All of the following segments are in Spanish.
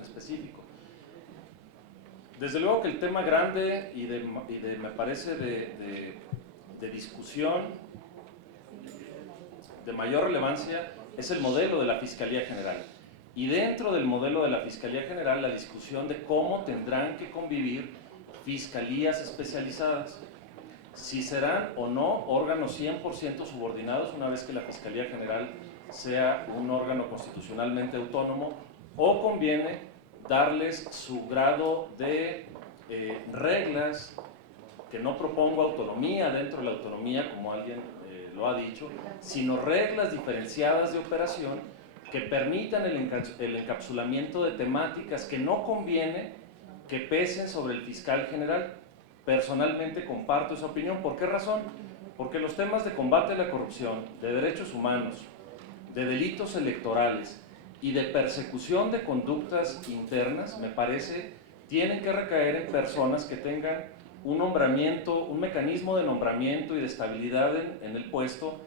en específico. Desde luego que el tema grande y me parece de discusión de mayor relevancia es el modelo de la Fiscalía General. Y dentro del modelo de la Fiscalía General, la discusión de cómo tendrán que convivir fiscalías especializadas, si serán o no órganos 100% subordinados una vez que la Fiscalía General sea un órgano constitucionalmente autónomo, o conviene darles su grado de reglas, que no propongo autonomía dentro de la autonomía, como alguien lo ha dicho, sino reglas diferenciadas de operación que permitan el encapsulamiento de temáticas que no conviene que pesen sobre el fiscal general. Personalmente comparto esa opinión. ¿Por qué razón? Porque los temas de combate a la corrupción, de derechos humanos, de delitos electorales y de persecución de conductas internas, me parece, tienen que recaer en personas que tengan un nombramiento, un mecanismo de nombramiento y de estabilidad en el puesto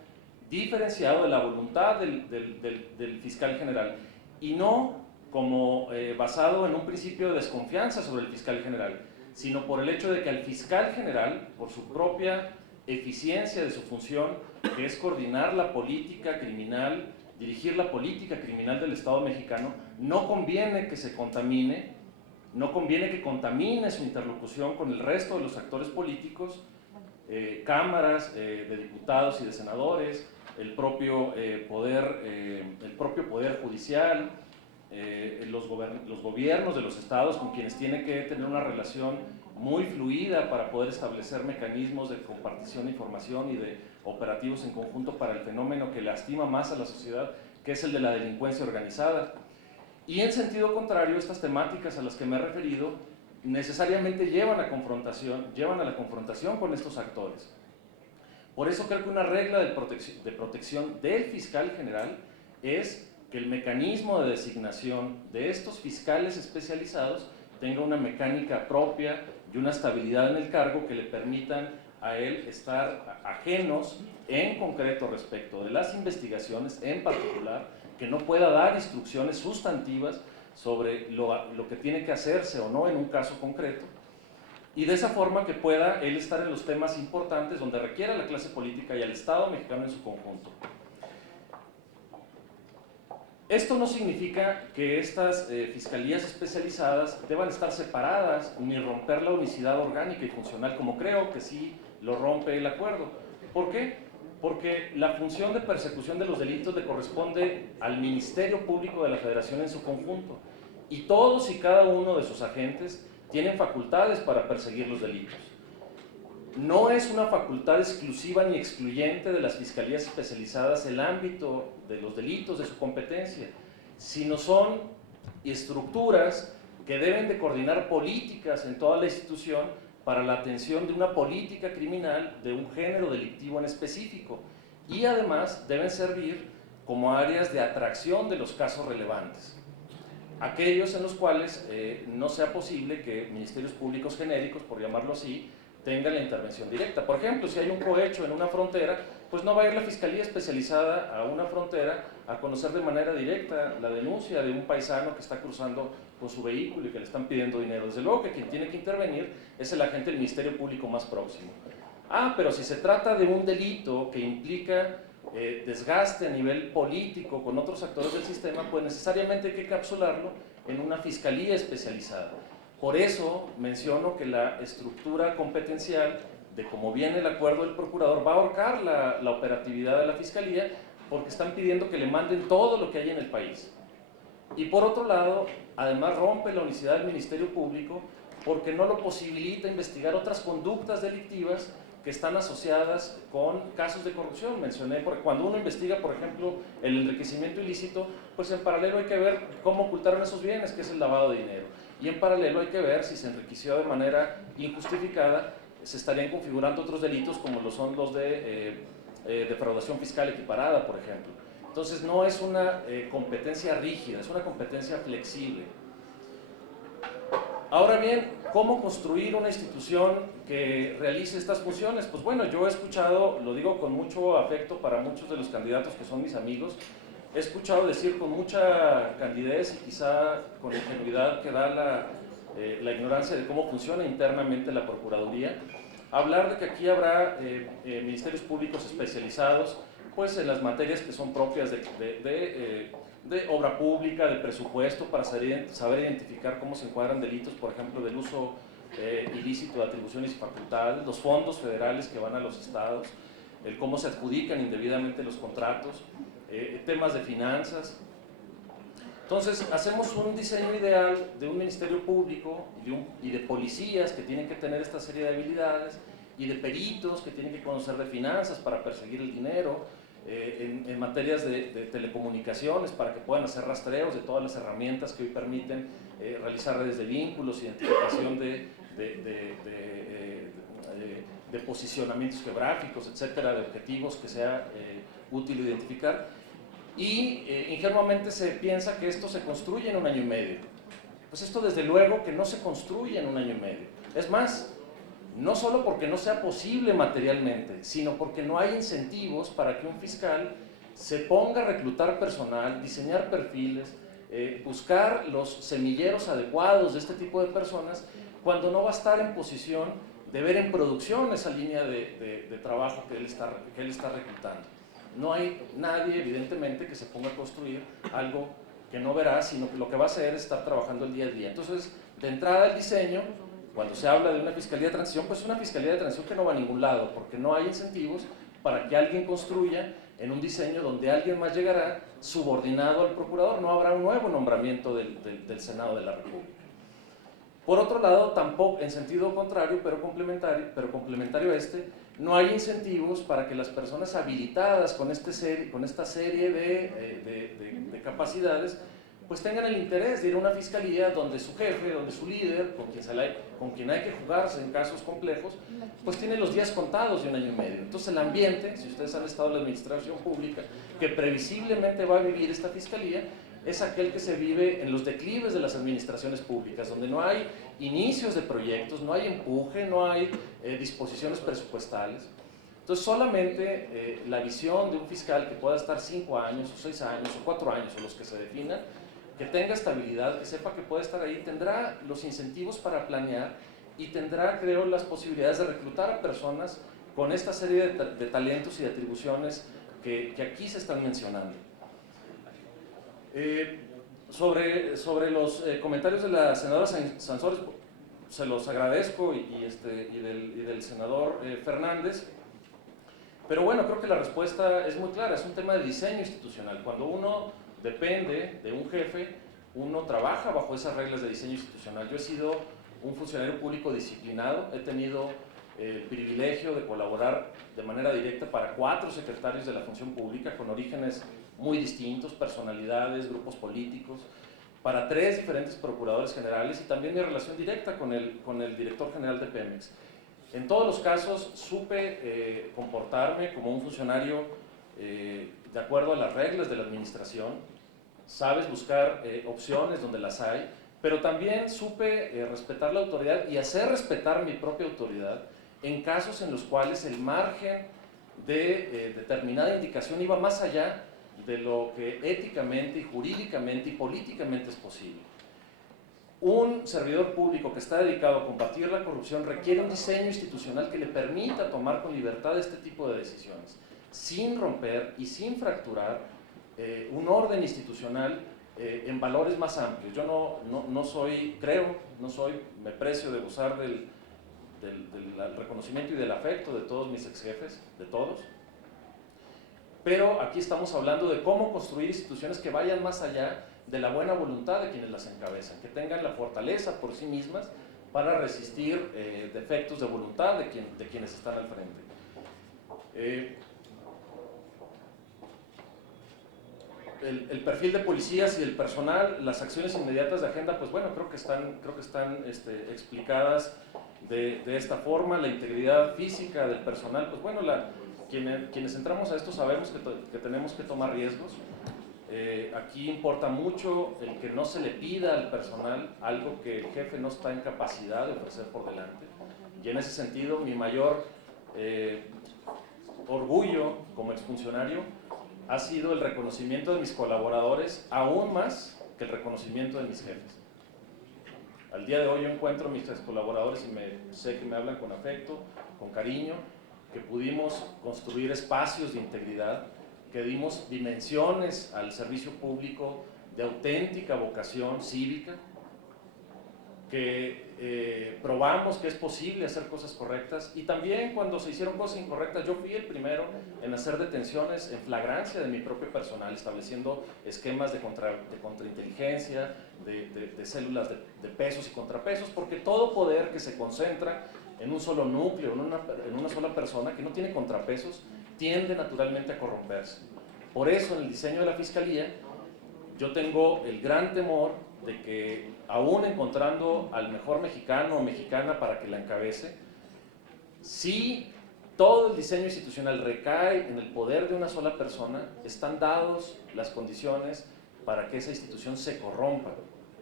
diferenciado de la voluntad del fiscal general, y no como basado en un principio de desconfianza sobre el fiscal general, sino por el hecho de que al fiscal general, por su propia eficiencia de su función, que es coordinar la política criminal, dirigir la política criminal del Estado mexicano, no conviene que se contamine, no conviene que contamine su interlocución con el resto de los actores políticos, cámaras de diputados y de senadores, el propio poder judicial, los gobiernos de los estados, con quienes tiene que tener una relación muy fluida para poder establecer mecanismos de compartición de información y de operativos en conjunto para el fenómeno que lastima más a la sociedad, que es el de la delincuencia organizada. Y en sentido contrario, estas temáticas a las que me he referido necesariamente llevan a la confrontación con estos actores. Por eso creo que una regla de protección del fiscal general es que el mecanismo de designación de estos fiscales especializados tenga una mecánica propia y una estabilidad en el cargo que le permitan a él estar ajenos en concreto respecto de las investigaciones en particular, que no pueda dar instrucciones sustantivas sobre lo que tiene que hacerse o no en un caso concreto, y de esa forma que pueda él estar en los temas importantes donde requiera la clase política y al Estado mexicano en su conjunto. Esto no significa que estas fiscalías especializadas deban estar separadas ni romper la unicidad orgánica y funcional, como creo que sí lo rompe el acuerdo. ¿Por qué? Porque la función de persecución de los delitos le corresponde al Ministerio Público de la Federación en su conjunto, y todos y cada uno de sus agentes tienen facultades para perseguir los delitos. No es una facultad exclusiva ni excluyente de las fiscalías especializadas el ámbito de los delitos de su competencia, sino son estructuras que deben de coordinar políticas en toda la institución para la atención de una política criminal de un género delictivo en específico, y además deben servir como áreas de atracción de los casos relevantes, aquellos en los cuales no sea posible que ministerios públicos genéricos, por llamarlo así, tengan la intervención directa. Por ejemplo, si hay un cohecho en una frontera, pues no va a ir la fiscalía especializada a una frontera a conocer de manera directa la denuncia de un paisano que está cruzando con su vehículo y que le están pidiendo dinero. Desde luego que quien tiene que intervenir es el agente del Ministerio Público más próximo. Pero si se trata de un delito que implica desgaste a nivel político con otros actores del sistema, pues necesariamente hay que capsularlo en una fiscalía especializada. Por eso menciono que la estructura competencial de cómo viene el acuerdo del procurador va a ahorcar la operatividad de la fiscalía, porque están pidiendo que le manden todo lo que hay en el país. Y por otro lado, además rompe la unicidad del Ministerio Público porque no lo posibilita investigar otras conductas delictivas que están asociadas con casos de corrupción. Mencioné, cuando uno investiga, por ejemplo, el enriquecimiento ilícito, pues en paralelo hay que ver cómo ocultaron esos bienes, que es el lavado de dinero. Y en paralelo hay que ver si se enriqueció de manera injustificada, se estarían configurando otros delitos como lo son los de defraudación fiscal equiparada, por ejemplo. Entonces no es una competencia rígida, es una competencia flexible. Ahora bien, ¿cómo construir una institución que realice estas funciones? Pues bueno, yo he escuchado, lo digo con mucho afecto para muchos de los candidatos que son mis amigos, he escuchado decir con mucha candidez y quizá con ingenuidad que da la ignorancia de cómo funciona internamente la Procuraduría, hablar de que aquí habrá ministerios públicos especializados pues en las materias que son propias de obra pública, de presupuesto, para saber identificar cómo se encuadran delitos, por ejemplo, del uso ilícito de atribuciones y facultades, los fondos federales que van a los estados, el cómo se adjudican indebidamente los contratos, temas de finanzas. Entonces, hacemos un diseño ideal de un ministerio público y de policías que tienen que tener esta serie de habilidades, y de peritos que tienen que conocer de finanzas para perseguir el dinero, en materias de telecomunicaciones para que puedan hacer rastreos de todas las herramientas que hoy permiten realizar redes de vínculos, identificación de posicionamientos geográficos, etcétera, de objetivos que sea útil identificar. Y ingenuamente se piensa que esto se construye en un año y medio. Pues esto desde luego que no se construye en un año y medio. Es más, no solo porque no sea posible materialmente, sino porque no hay incentivos para que un fiscal se ponga a reclutar personal, diseñar perfiles, buscar los semilleros adecuados de este tipo de personas, cuando no va a estar en posición de ver en producción esa línea de trabajo que él está reclutando. No hay nadie, evidentemente, que se ponga a construir algo que no verá, sino que lo que va a hacer es estar trabajando el día a día. Entonces, de entrada el diseño, cuando se habla de una fiscalía de transición, pues es una fiscalía de transición que no va a ningún lado, porque no hay incentivos para que alguien construya en un diseño donde alguien más llegará subordinado al procurador. No habrá un nuevo nombramiento del Senado de la República. Por otro lado, tampoco, en sentido contrario, pero complementario a este, no hay incentivos para que las personas habilitadas con esta serie de capacidades pues tengan el interés de ir a una fiscalía donde su jefe, donde su líder, con quien hay que jugarse en casos complejos, pues tiene los días contados de un año y medio. Entonces el ambiente, si ustedes han estado en la administración pública, que previsiblemente va a vivir esta fiscalía, es aquel que se vive en los declives de las administraciones públicas, donde no hay inicios de proyectos, no hay empuje, no hay disposiciones presupuestales. Entonces solamente la visión de un fiscal que pueda estar 5 años, o 6 años, o 4 años, o los que se definan, que tenga estabilidad, que sepa que puede estar ahí, tendrá los incentivos para planear y tendrá, creo, las posibilidades de reclutar a personas con esta serie de talentos y de atribuciones que aquí se están mencionando. Sobre los comentarios de la senadora Sansores, se los agradezco y del senador Fernández, pero bueno, creo que la respuesta es muy clara, es un tema de diseño institucional. Cuando uno depende de un jefe, uno trabaja bajo esas reglas de diseño institucional. Yo he sido un funcionario público disciplinado, he tenido el privilegio de colaborar de manera directa para 4 secretarios de la función pública con orígenes muy distintos, personalidades, grupos políticos, para 3 diferentes procuradores generales y también mi relación directa con el director general de Pemex. En todos los casos supe comportarme como un funcionario de acuerdo a las reglas de la administración, sabes buscar opciones donde las hay, pero también supe respetar la autoridad y hacer respetar mi propia autoridad en casos en los cuales el margen de determinada indicación iba más allá de lo que éticamente y jurídicamente y políticamente es posible. Un servidor público que está dedicado a combatir la corrupción requiere un diseño institucional que le permita tomar con libertad este tipo de decisiones, sin romper y sin fracturar un orden institucional en valores más amplios. Yo no soy, me precio de gozar del reconocimiento y del afecto de todos mis ex jefes, de todos, pero aquí estamos hablando de cómo construir instituciones que vayan más allá de la buena voluntad de quienes las encabezan, que tengan la fortaleza por sí mismas para resistir defectos de voluntad de quienes están al frente. El perfil de policías y el personal, las acciones inmediatas de agenda, pues bueno, creo que están explicadas de esta forma. La integridad física del personal, pues bueno, quienes entramos a esto sabemos que tenemos que tomar riesgos. Aquí importa mucho el que no se le pida al personal algo que el jefe no está en capacidad de ofrecer por delante. Y en ese sentido, mi mayor orgullo como exfuncionario ha sido el reconocimiento de mis colaboradores, aún más que el reconocimiento de mis jefes. Al día de hoy yo encuentro a mis colaboradores y sé que me hablan con afecto, con cariño, que pudimos construir espacios de integridad, que dimos dimensiones al servicio público de auténtica vocación cívica, que probamos que es posible hacer cosas correctas, y también cuando se hicieron cosas incorrectas yo fui el primero en hacer detenciones en flagrancia de mi propio personal, estableciendo esquemas de contrainteligencia, de células de pesos y contrapesos, porque todo poder que se concentra en un solo núcleo, en una sola persona que no tiene contrapesos, tiende naturalmente a corromperse. Por eso en el diseño de la Fiscalía yo tengo el gran temor de que, aún encontrando al mejor mexicano o mexicana para que la encabece, si todo el diseño institucional recae en el poder de una sola persona, están dadas las condiciones para que esa institución se corrompa,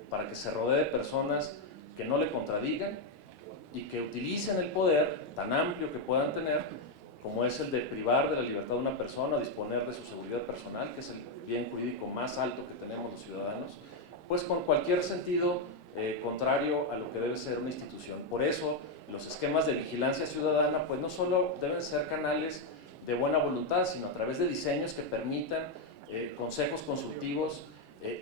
para que se rodee de personas que no le contradigan y que utilicen el poder tan amplio que puedan tener, como es el de privar de la libertad de una persona, disponer de su seguridad personal, que es el bien jurídico más alto que tenemos los ciudadanos, pues con cualquier sentido contrario a lo que debe ser una institución. Por eso los esquemas de vigilancia ciudadana pues no solo deben ser canales de buena voluntad, sino a través de diseños que permitan consejos consultivos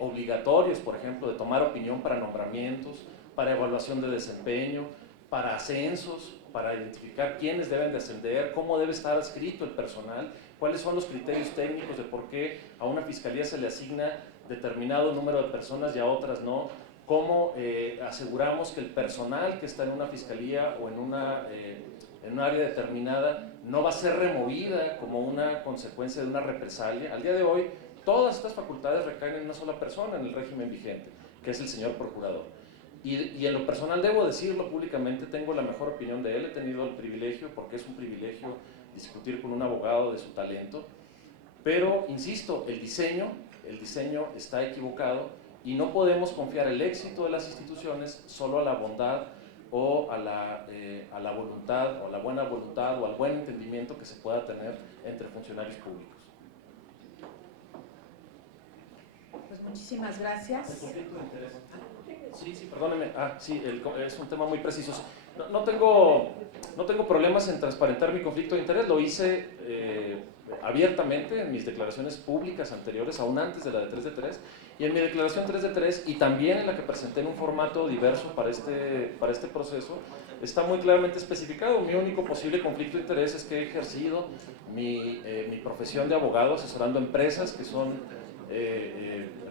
obligatorios, por ejemplo, de tomar opinión para nombramientos, para evaluación de desempeño, para ascensos, para identificar quiénes deben de ascender, cómo debe estar adscrito el personal, cuáles son los criterios técnicos de por qué a una fiscalía se le asigna determinado número de personas y a otras no, cómo aseguramos que el personal que está en una fiscalía o en un área determinada no va a ser removida como una consecuencia de una represalia. Al día de hoy, todas estas facultades recaen en una sola persona en el régimen vigente, que es el señor procurador. Y en lo personal, debo decirlo públicamente, tengo la mejor opinión de él, he tenido el privilegio, porque es un privilegio discutir con un abogado de su talento, pero insisto, el diseño está equivocado y no podemos confiar el éxito de las instituciones solo a la bondad o a la voluntad, o a la buena voluntad o al buen entendimiento que se pueda tener entre funcionarios públicos. Pues muchísimas gracias. El conflicto de interés. Sí, perdóneme. Sí, es un tema muy preciso. No tengo problemas en transparentar mi conflicto de interés. Lo hice abiertamente en mis declaraciones públicas anteriores, aún antes de la de 3 de 3, y en mi declaración 3 de 3, y también en la que presenté en un formato diverso para este proceso, está muy claramente especificado. Mi único posible conflicto de interés es que he ejercido mi profesión de abogado asesorando empresas que son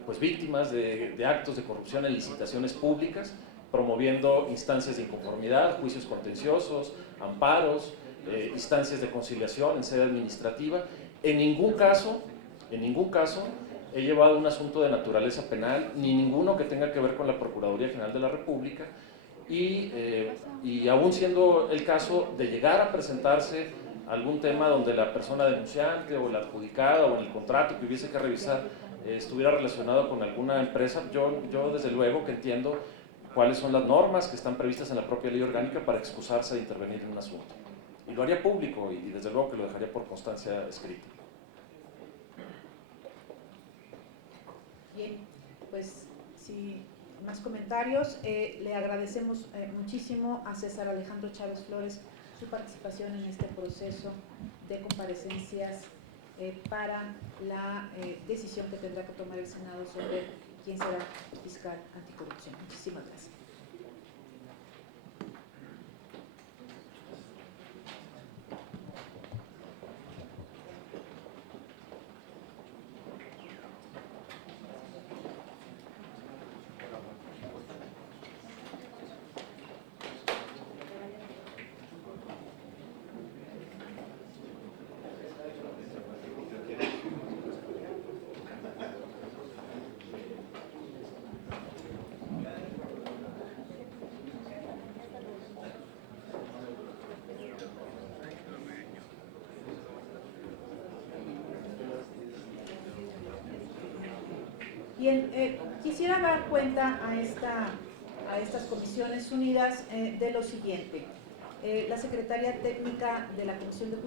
pues víctimas de actos de corrupción en licitaciones públicas, promoviendo instancias de inconformidad, juicios contenciosos, amparos, instancias de conciliación en sede administrativa. En ningún caso he llevado un asunto de naturaleza penal, ni ninguno que tenga que ver con la Procuraduría General de la República, y aún siendo el caso de llegar a presentarse algún tema donde la persona denunciante o la adjudicada o en el contrato que hubiese que revisar estuviera relacionado con alguna empresa, yo desde luego que entiendo cuáles son las normas que están previstas en la propia ley orgánica para excusarse de intervenir en un asunto. Y lo haría público y desde luego que lo dejaría por constancia escrita. Bien, pues si más comentarios, le agradecemos muchísimo a César Alejandro Chávez Flores su participación en este proceso de comparecencias para la decisión que tendrá que tomar el Senado sobre quién será fiscal anticorrupción. Muchísimas gracias. Bien, quisiera dar cuenta a estas comisiones unidas de lo siguiente. La Secretaría Técnica de la Comisión de